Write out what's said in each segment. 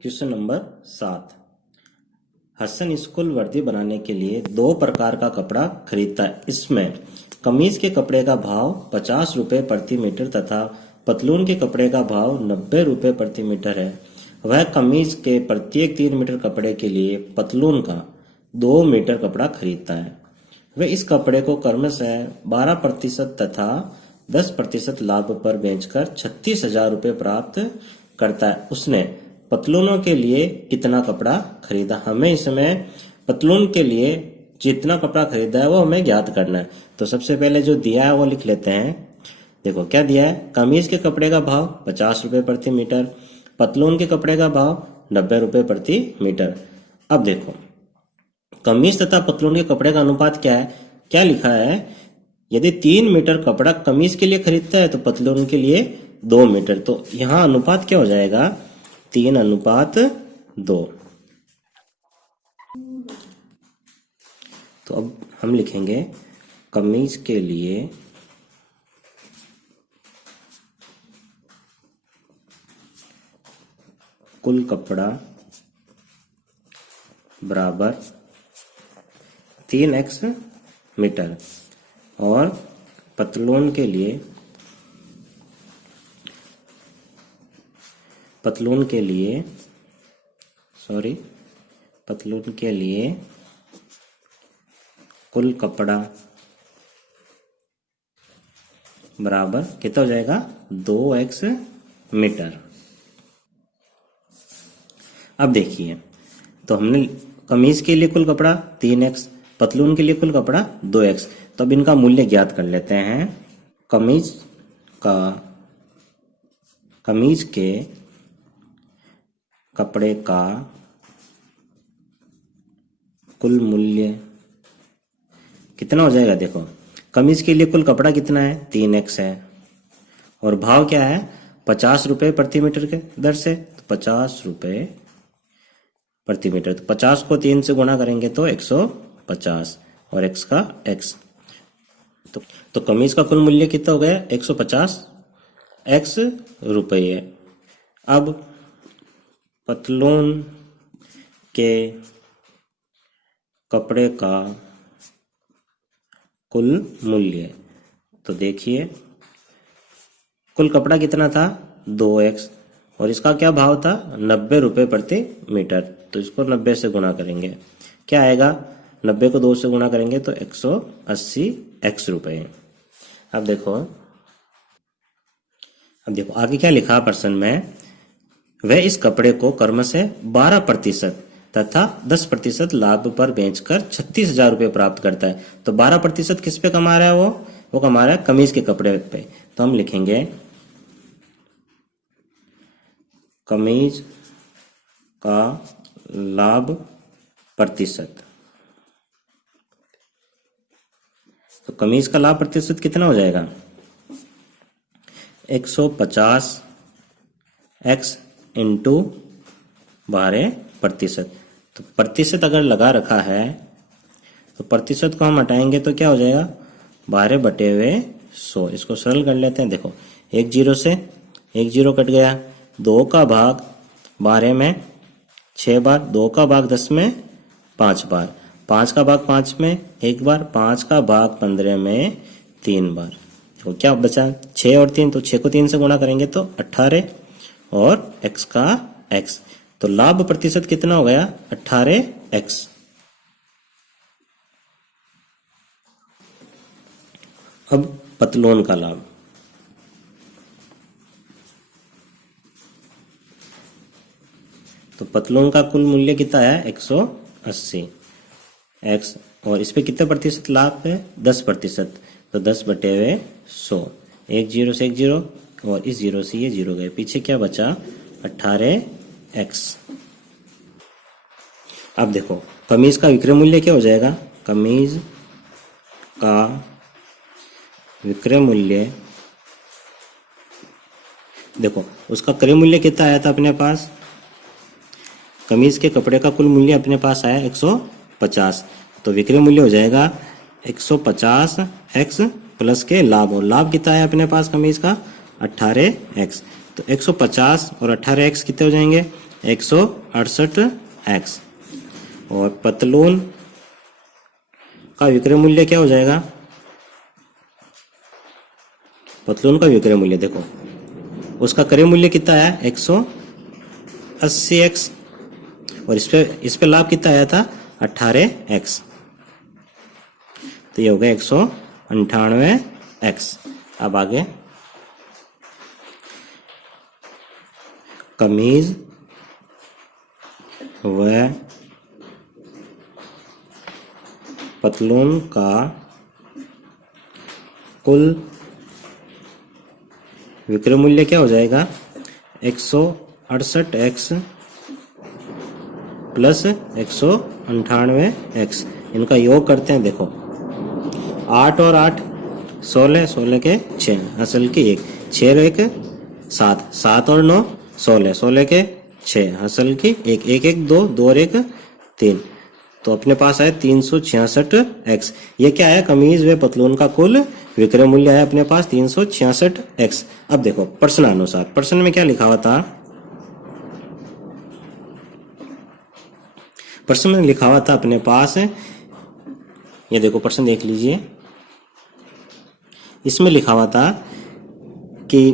Question number 7। Hasan school वर्दी बनाने के लिए 2 प्रकार का कपड़ा खरीदता है। इसमें कमीज के कपड़े का भाव 50 रुपये प्रति मीटर तथा पतलून के कपड़े का भाव 90 रुपये प्रति मीटर है। वह कमीज के प्रत्येक 3 मीटर कपड़े के लिए पतलून का 2 मीटर कपड़ा खरीदता है। वह इस कपड़े को क्रमशः 12% तथा 10% लाभ पर बेचकर 36,000 रुपये प्राप्त करता है। उसने पतलूनों के लिए कितना कपड़ा खरीदा? हमें इसमें पतलून के लिए जितना कपड़ा खरीदा है वो हमें ज्ञात करना है। तो सबसे पहले जो दिया है वो लिख लेते हैं। देखो क्या दिया है, कमीज के कपड़े का भाव 50 रुपये प्रति मीटर, पतलून के कपड़े का भाव 90 रुपये प्रति मीटर। अब देखो कमीज तथा पतलून के कपड़े का अनुपात क्या है, क्या लिखा है, यदि 3 मीटर कपड़ा कमीज के लिए खरीदता है तो पतलून के लिए 2 मीटर। तो यहाँ अनुपात क्या हो जाएगा, 3:2। तो अब हम लिखेंगे कमीज के लिए कुल कपड़ा बराबर 3x मीटर और पतलून के लिए पतलून के लिए कुल कपड़ा बराबर कितना हो जाएगा, 2x मीटर। अब देखिए तो हमने कमीज के लिए कुल कपड़ा 3x, पतलून के लिए कुल कपड़ा 2x। तो अब इनका मूल्य ज्ञात कर लेते हैं। कमीज के कपड़े का कुल मूल्य कितना हो जाएगा। देखो कमीज के लिए कुल कपड़ा कितना है, 3x है और भाव क्या है, 50 रुपये प्रति मीटर के दर से। तो 50 रुपये प्रति मीटर, तो 50 को 3 से गुणा करेंगे तो 150 और x का x। तो कमीज का कुल मूल्य कितना हो गया, 150 x रुपये। अब पतलून के कपड़े का कुल मूल्य, तो देखिए कुल कपड़ा कितना था, 2x और इसका क्या भाव था, 90 रुपये प्रति मीटर। तो इसको 90 से गुणा करेंगे, क्या आएगा, 90 को 2 से गुणा करेंगे तो 180 x रुपये। अब देखो आगे क्या लिखा प्रश्न में, वह इस कपड़े को क्रमशः 12% तथा 10% लाभ पर बेचकर 36,000 रुपये प्राप्त करता है। तो 12% किस पे कमा रहा है, वो कमा रहा है कमीज के कपड़े पे। तो हम लिखेंगे कमीज का लाभ प्रतिशत। तो कमीज का लाभ प्रतिशत कितना हो जाएगा, 150 x इंटू 12%। तो प्रतिशत अगर लगा रखा है तो प्रतिशत को हम हटाएंगे तो क्या हो जाएगा, 12/100। इसको सरल कर लेते हैं। देखो 1 0 से 1 0 कट गया, 2 का भाग 12 में 6 बार, 2 का भाग 10 में 5 बार, 5 का भाग 5 में 1 बार, 5 का भाग 15 में 3 बार। तो क्या बचा, 6 और 3, तो 6 को 3 से गुणा करेंगे तो 18 और x का x। तो लाभ प्रतिशत कितना हो गया, 18x। अब पतलून का लाभ, तो पतलून का कुल मूल्य कितना है, 180 x और इस पे कितने प्रतिशत लाभ है, 10%। तो 10/100, 1 0 से 1 0 और इस 0 से ये 0 गए, पीछे क्या बचा, 18x। अब देखो कमीज का विक्रय मूल्य क्या हो जाएगा, कमीज का विक्रय मूल्य, देखो उसका क्रय मूल्य कितना आया था अपने पास, कमीज के कपड़े का कुल मूल्य अपने पास आया 150। तो विक्रय मूल्य हो जाएगा 150x प्लस के लाभ, और लाभ कितना है अपने पास कमीज का, 18x। तो 150 और 18x कितने हो जाएंगे, 168x और पतलून का विक्रय मूल्य क्या हो जाएगा? पतलून का विक्रय मूल्य देखो, उसका क्रय मूल्य कितना आया? 180x और इस पे लाभ कितना आया था? 18x। तो ये हो गया 198x। अब आगे, कमीज व पतलून का कुल विक्रय मूल्य क्या हो जाएगा? 168x plus 198x। इनका योग करते हैं। देखो 8 और 8 16, 16 के 6, असल की 1, 6 और 1 7, 7 और 9 16, 16 के 6, असल की 1, 1 1 2, 2 और 1 3। तो अपने पास आया 366x। ये क्या है? कमीज व पतलून का कुल विक्रय मूल्य है अपने पास 366x। अब देखो प्रश्नानुसार, प्रश्न में क्या लिखा हुआ था? प्रश्न में लिखा हुआ था अपने पास, ये देखो प्रश्न देख लीजिए, इसमें लिखा हुआ था कि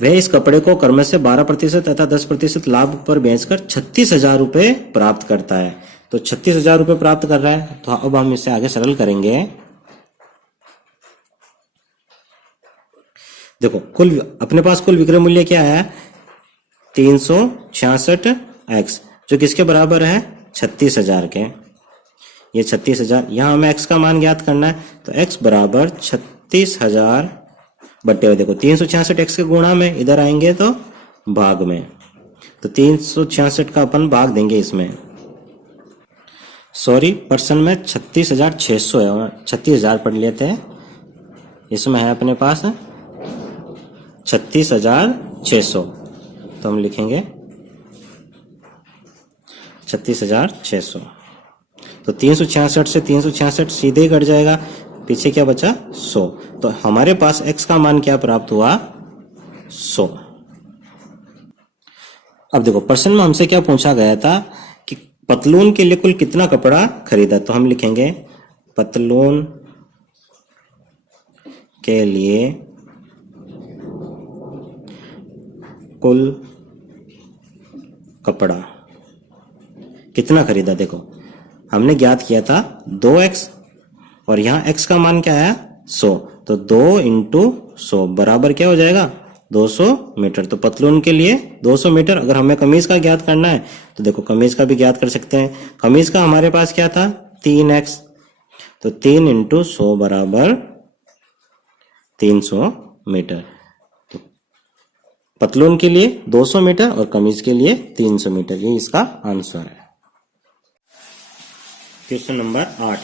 वह इस कपड़े को क्रम से 12% तथा 10% लाभ पर बेचकर 36,000 रुपए प्राप्त करता है। तो 36,000 रुपए प्राप्त कर रहा है। तो अब हम इसे आगे सरल करेंगे। देखो कुल अपने पास कुल विक्रय मूल्य क्या है? 366x, जो किसके बराबर है? 36,000 के। ये 36,000, यहां हमें x का मान ज्ञात करना है। तो x बराबर 36,000 बटे हुए, देखो 366x के गुणा में इधर आएंगे तो भाग में, तो 366 का अपन भाग देंगे इसमें। सॉरी, प्रश्न में 36,600 है, 36,000 पढ़ लेते हैं। इसमें है अपने पास 36,600, तो हम लिखेंगे 36,600। तो 366 से 366 सीधे ही कट जाएगा, पीछे क्या बचा? 100। तो हमारे पास x का मान क्या प्राप्त हुआ? 100। अब देखो प्रश्न में हमसे क्या पूछा गया था कि पतलून के लिए कुल कितना कपड़ा खरीदा। तो हम लिखेंगे पतलून के लिए कुल कपड़ा कितना खरीदा। देखो हमने ज्ञात किया था 2x और यहां x का मान क्या है? 100। तो 2 इंटू 100 बराबर क्या हो जाएगा? 200 मीटर। तो पतलून के लिए 200 मीटर। अगर हमें कमीज का ज्ञात करना है तो देखो कमीज का भी ज्ञात कर सकते हैं। कमीज का हमारे पास क्या था? 3x। तो 3 इंटू 100 बराबर 300 मीटर। तो पतलून के लिए 200 मीटर और कमीज के लिए 300 मीटर। ये इसका आंसर है। क्वेश्चन नंबर 8,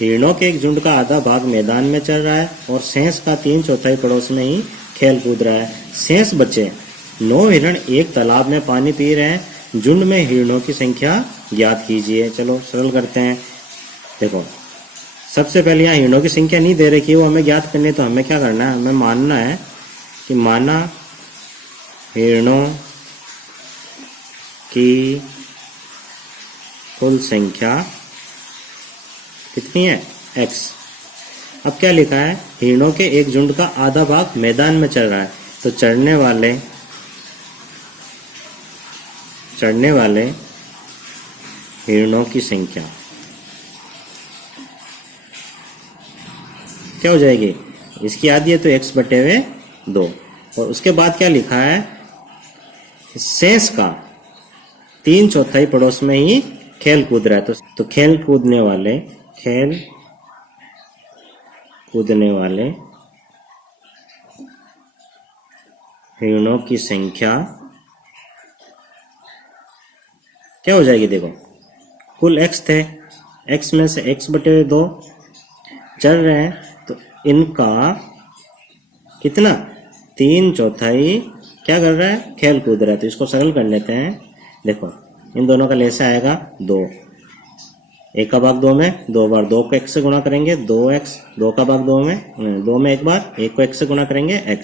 हिरणों के एक झुंड का आधा भाग मैदान में चल रहा है और शेष का 3/4 पड़ोस में ही खेल कूद रहा है। शेष बचे 9 हिरण एक तालाब में पानी पी रहे हैं। झुंड में हिरणों की संख्या ज्ञात कीजिए। चलो सरल करते हैं। देखो सबसे पहले यहाँ हिरणों की संख्या नहीं दे रखी है, वो हमें ज्ञात करनी है। तो हमें क्या करना है? हमें मानना है कि माना हिरणों की कुल संख्या कितनी है? x। अब क्या लिखा है? हिरणों के एक झुंड का आधा भाग मैदान में चल रहा है। तो चढ़ने वाले हिरणों की संख्या क्या हो जाएगी? इसकी आधी है तो x बटे हुए 2। और उसके बाद क्या लिखा है? शेष का 3/4 पड़ोस में ही खेल कूद रहा है। तो खेल कूदने वाले हिरणों की संख्या क्या हो जाएगी? देखो कुल x थे, x में से x बटे 2 चल रहे हैं, तो इनका कितना? 3/4 क्या कर रहा है? खेल कूद रहा है। तो इसको सरल कर लेते हैं। देखो इन दोनों का लेसा आएगा 2, 1 का भाग 2 में 2 बार, 2 को x से गुणा करेंगे 2x, 2 का भाग 2 में 2 में 1 बार, 1 को x से गुणा करेंगे x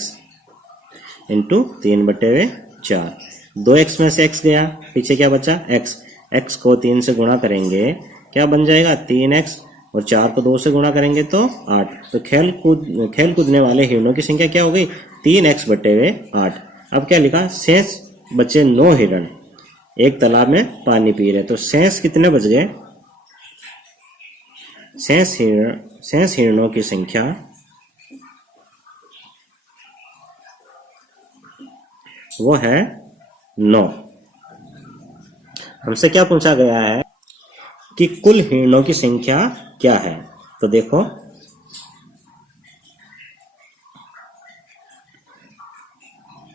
इंटू 3/4। 2x में से x गया, पीछे क्या बचा x। x को 3 से गुणा करेंगे क्या बन जाएगा 3x, और 4 को 2 से गुणा करेंगे तो 8। तो खेल कूदने वाले हिरणों की संख्या क्या हो गई 3x बटे हुए 8। अब क्या लिखा, शेष बचे 9 हिरण एक तालाब में पानी पी रहे। तो शेष कितने बच गए, शेष हिरणों की संख्या वो है 9। हमसे क्या पूछा गया है कि कुल हिरणों की संख्या क्या है। तो देखो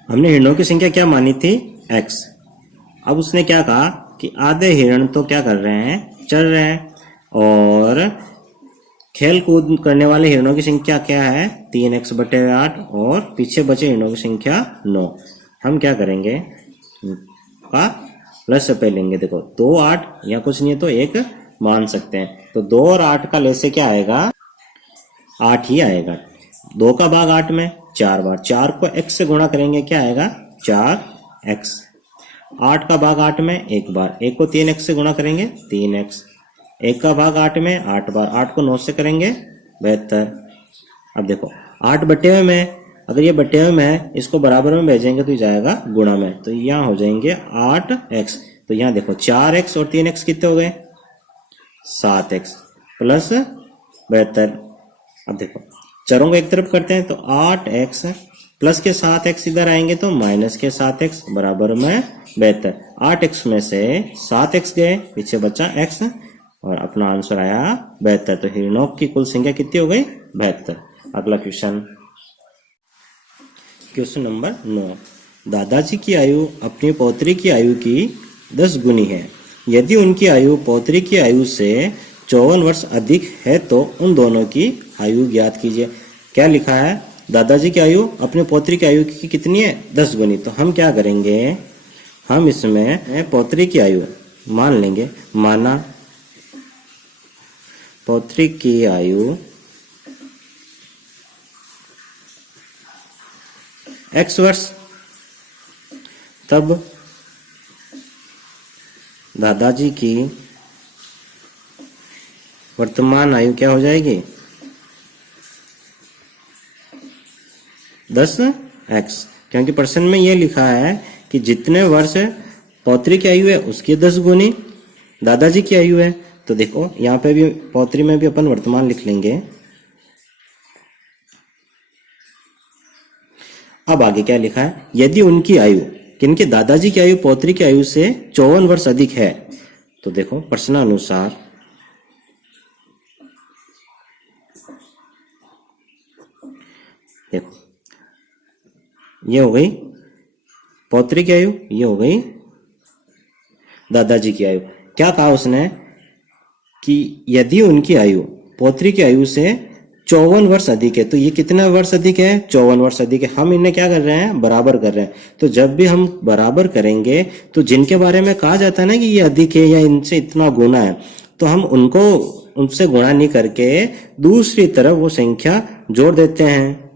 हमने हिरणों की संख्या क्या मानी थी x। अब उसने क्या कहा कि आधे हिरण तो क्या कर रहे हैं, चल रहे हैं, और खेल कूद करने वाले हिरणों की संख्या क्या है 3x बटे 8, और पीछे बचे हिरणों की संख्या 9। हम क्या करेंगे का प्लस पे लेंगे। देखो 2 8 या कुछ नहीं तो 1 मान सकते हैं। तो 2 और 8 का ले से क्या आएगा 8 ही आएगा। 2 का भाग 8 में 4 बार, 4 को x से गुणा करेंगे क्या आएगा 4x। 8 का भाग 8 में 1 बार, 1 को 3x से गुणा करेंगे 3x। 1 का भाग 8 में 8 बार, 8 को 9 से करेंगे 72। अब देखो 8 बटे हुए में, अगर ये बटे हुए में है इसको बराबर में भेजेंगे तो ये जाएगा गुणा में, तो यहाँ हो जाएंगे 8x। तो यहाँ देखो 4x और 3x कितने हो गए 7x प्लस 72। अब देखो चरों को एक तरफ करते हैं तो 8x प्लस के 7x इधर आएंगे तो माइनस के 7x बराबर में 72। 8x में से 7x गए, पीछे बचा x, और अपना आंसर आया 72। तो हिरणों की कुल संख्या कितनी हो गई 72। अगला क्वेश्चन नंबर 9। दादाजी की आयु अपनी पौत्री की आयु की 10 गुनी है। यदि उनकी आयु पौत्री की आयु से 54 वर्ष अधिक है तो उन दोनों की आयु ज्ञात कीजिए। क्या लिखा है, दादाजी की आयु अपने पौत्री की आयु की कितनी है 10 गुनी। तो हम क्या करेंगे, हम इसमें पौत्री की आयु मान लेंगे, माना पौत्री की आयु x वर्ष, तब दादाजी की वर्तमान आयु क्या हो जाएगी 10x, क्योंकि प्रश्न में यह लिखा है कि जितने वर्ष पौत्री की आयु है उसकी 10 गुनी दादाजी की आयु है। तो देखो यहाँ पे भी पौत्री में भी अपन वर्तमान लिख लेंगे। अब आगे क्या लिखा है, यदि उनकी आयु, किनके दादाजी की आयु पौत्री की आयु से 54 वर्ष अधिक है। तो देखो प्रश्नानुसार देखो ये हो गई पौत्री की आयु, ये हो गई दादाजी की आयु। क्या कहा उसने कि यदि उनकी आयु पौत्री की आयु से 54 वर्ष अधिक है, तो ये कितना वर्ष अधिक है 54 वर्ष अधिक है। हम इन्हें क्या कर रहे हैं बराबर कर रहे हैं। तो जब भी हम बराबर करेंगे तो जिनके बारे में कहा जाता है ना कि ये अधिक है या इनसे इतना गुना है, तो हम उनको उनसे गुणा नहीं करके दूसरी तरफ वो संख्या जोड़ देते हैं।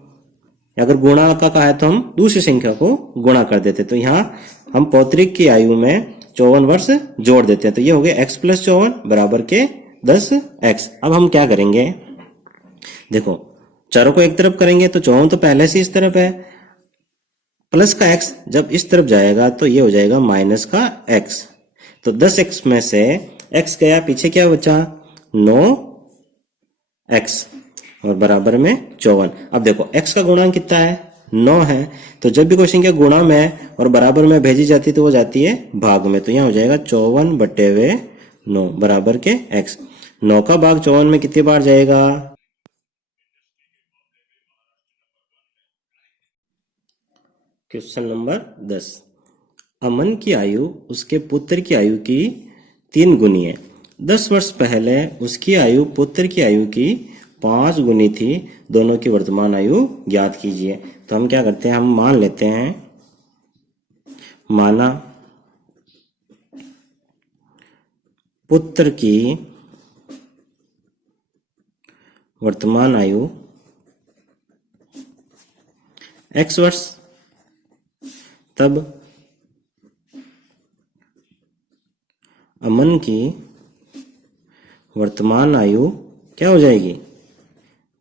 अगर गुणा का कहा है तो हम दूसरी संख्या को गुणा कर देते। तो यहाँ हम पौत्रिक की आयु में 54 वर्ष जोड़ देते हैं। तो ये हो गया x प्लस 54 बराबर के 10x। अब हम क्या करेंगे, देखो चारों को एक तरफ करेंगे तो 54 तो पहले से इस तरफ है, प्लस का x जब इस तरफ जाएगा तो ये हो जाएगा माइनस का x। तो 10x में से x गया, पीछे क्या बचा 9x और बराबर में 54। अब देखो x का गुणांक कितना है 9 है। तो जब भी कोई संख्या गुणा में और बराबर में भेजी जाती है तो वो जाती है भाग में। तो यहाँ हो जाएगा 54 बटे हुए 9 बराबर के x। 9 का भाग 54 में कितनी बार जाएगा, क्वेश्चन नंबर 10। अमन की आयु उसके पुत्र की आयु की 3 गुनी है। 10 वर्ष पहले उसकी आयु पुत्र की आयु की 5 गुनी थी। दोनों की वर्तमान आयु ज्ञात कीजिए। तो हम क्या करते हैं, हम मान लेते हैं, माना पुत्र की वर्तमान आयु x वर्ष, तब अमन की वर्तमान आयु क्या हो जाएगी,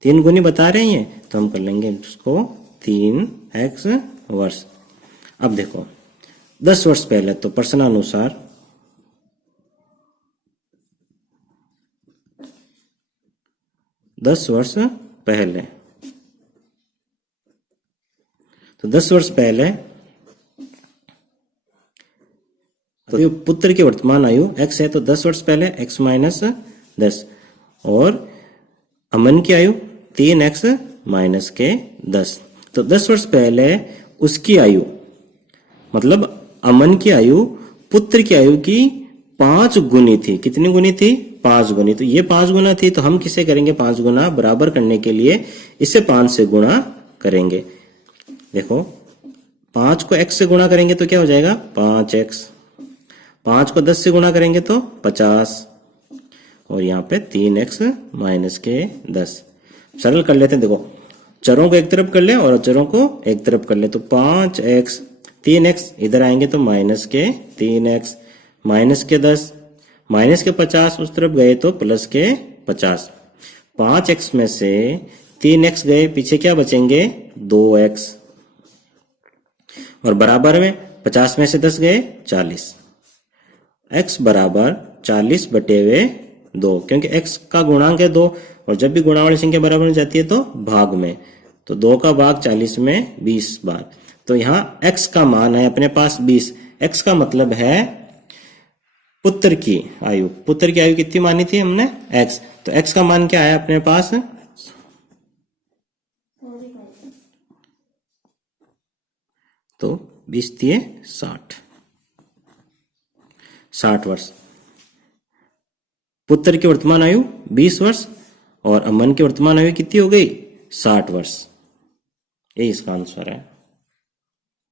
3 गुनी बता रहे हैं तो हम कर लेंगे उसको 3x वर्ष। अब देखो 10 वर्ष पहले, तो प्रश्नानुसार 10 वर्ष पहले, तो 10 वर्ष पहले तो पुत्र की वर्तमान आयु x है, तो 10 वर्ष पहले x माइनस 10 और अमन की आयु 3x माइनस के 10। तो 10 वर्ष पहले उसकी आयु मतलब अमन की आयु पुत्र की आयु की 5 गुनी थी। कितनी गुनी थी, 5 गुनी। तो ये 5 गुना थी, तो हम किसे करेंगे 5 गुना, बराबर करने के लिए इसे 5 से गुणा करेंगे। देखो 5 को x से गुणा करेंगे तो क्या हो जाएगा 5x, 5 को 10 से गुणा करेंगे तो 50 और यहाँ पे 3x माइनस के 10। सरल कर लेते हैं, देखो चरों को एक तरफ कर ले और अचरों को एक तरफ कर ले, तो 5x 3x इधर आएंगे तो माइनस के 3x माइनस के 10 माइनस के 50 उस तरफ गए तो प्लस के 50। 5x में से 3x गए, पीछे क्या बचेंगे 2x और बराबर में 50 में से 10 गए 40। x बराबर 40 बटे हुए 2, क्योंकि x का गुणांक है 2 और जब भी गुणा वाली संख्या बराबर हो जाती है तो भाग में, तो 2 का भाग 40 में 20 बार। तो यहाँ x का मान है अपने पास 20। x का मतलब है पुत्र की आयु। पुत्र की आयु कितनी मानी थी हमने x, तो x का मान क्या है अपने पास, तो 20 दिए 60 वर्ष। पुत्र की वर्तमान आयु 20 वर्ष और अमन की वर्तमान आयु कितनी हो गई 60 वर्ष। यही इसका आंसर है।